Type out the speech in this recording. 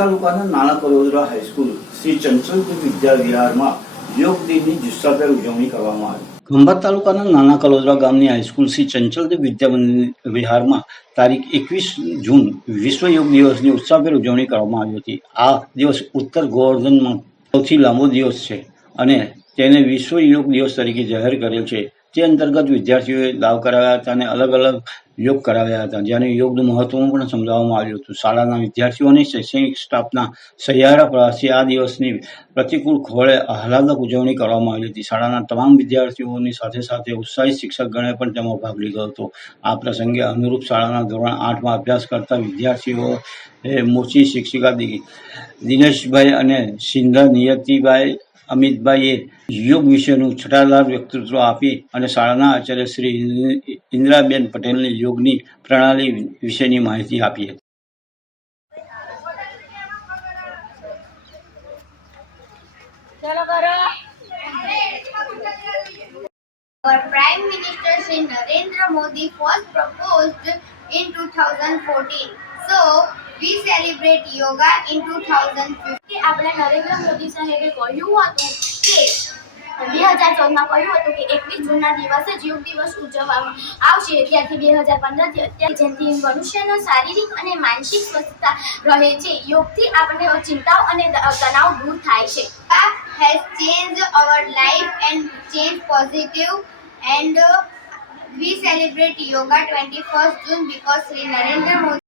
તાલુકાના નાના કલોદરા હાઈસ્કૂલ શ્રી ચંચલપુર વિદ્યા વિહારમાં યોગ દિનની જુસ્સાભેર ઉજવણી કરવામાં આવી. ખંભાત તાલુકાના નાના કલોદરા ગામની હાઈસ્કૂલ શ્રી ચંચલદેવ વિદ્યા વિહારમાં તારીખ એકવીસ જૂન વિશ્વ યોગ દિવસની ઉત્સાહભેર ઉજવણી કરવામાં આવી હતી. આ દિવસ ઉત્તર ગોવર્ધનમાં સૌથી લાંબો દિવસ છે અને તેને વિશ્વ યોગ દિવસ તરીકે જાહેર કરેલ છે. તે અંતર્ગત વિદ્યાર્થીઓએ દાવ કરાવ્યા હતા અને અલગ અલગ યોગ કરાવ્યા હતા. જેને યોગનું મહત્વ પણ સમજાવવામાં આવ્યું હતું. શાળાના વિદ્યાર્થીઓની શૈક્ષણિક સ્ટાફના સહિયારા પ્રવાસી આ દિવસની પ્રતિકૂળ ખોળે આહલાદક ઉજવણી કરવામાં આવી હતી. શાળાના તમામ વિદ્યાર્થીઓની સાથે સાથે ઉત્સાહી શિક્ષકગણે પણ તેમાં ભાગ લીધો હતો. આ પ્રસંગે અનુરૂપ શાળાના ધોરણ આઠમાં અભ્યાસ કરતા વિદ્યાર્થીઓ મોચી શિક્ષિકા દિનેશભાઈ અને સિંધા નિયતિભાઈ અમિતભાઈએ યોગ વિશેનું છટાદાર વ્યક્તિત્વ આપી અને શાળાના આચાર્ય શ્રી ઇન્દ્રાબેન પટેલને યોગની પ્રણાલી વિશેની માહિતી આપી હતી Our Prime Minister Shri Narendra Modi first proposed in 2014. So we celebrate yoga in 2015. કે આપણે નરેન્દ્ર મોદી સાહેબે કહ્યું હતું કે બે હજાર ચૌદમાં કહ્યું હતું કે એકવીસ જૂનના દિવસે યોગ દિવસ ઉજવવામાં આવશે ત્યારથી બે હજાર પંદરથી અત્યારે જેથી મનુષ્યનો શારીરિક અને માનસિક સ્વસ્થતા રહે છે યોગથી આપણે ચિંતાઓ અને તણાવ દૂર થાય છે આ has change our life and change positive and we celebrate yoga yoga 21st June because Narendra Modi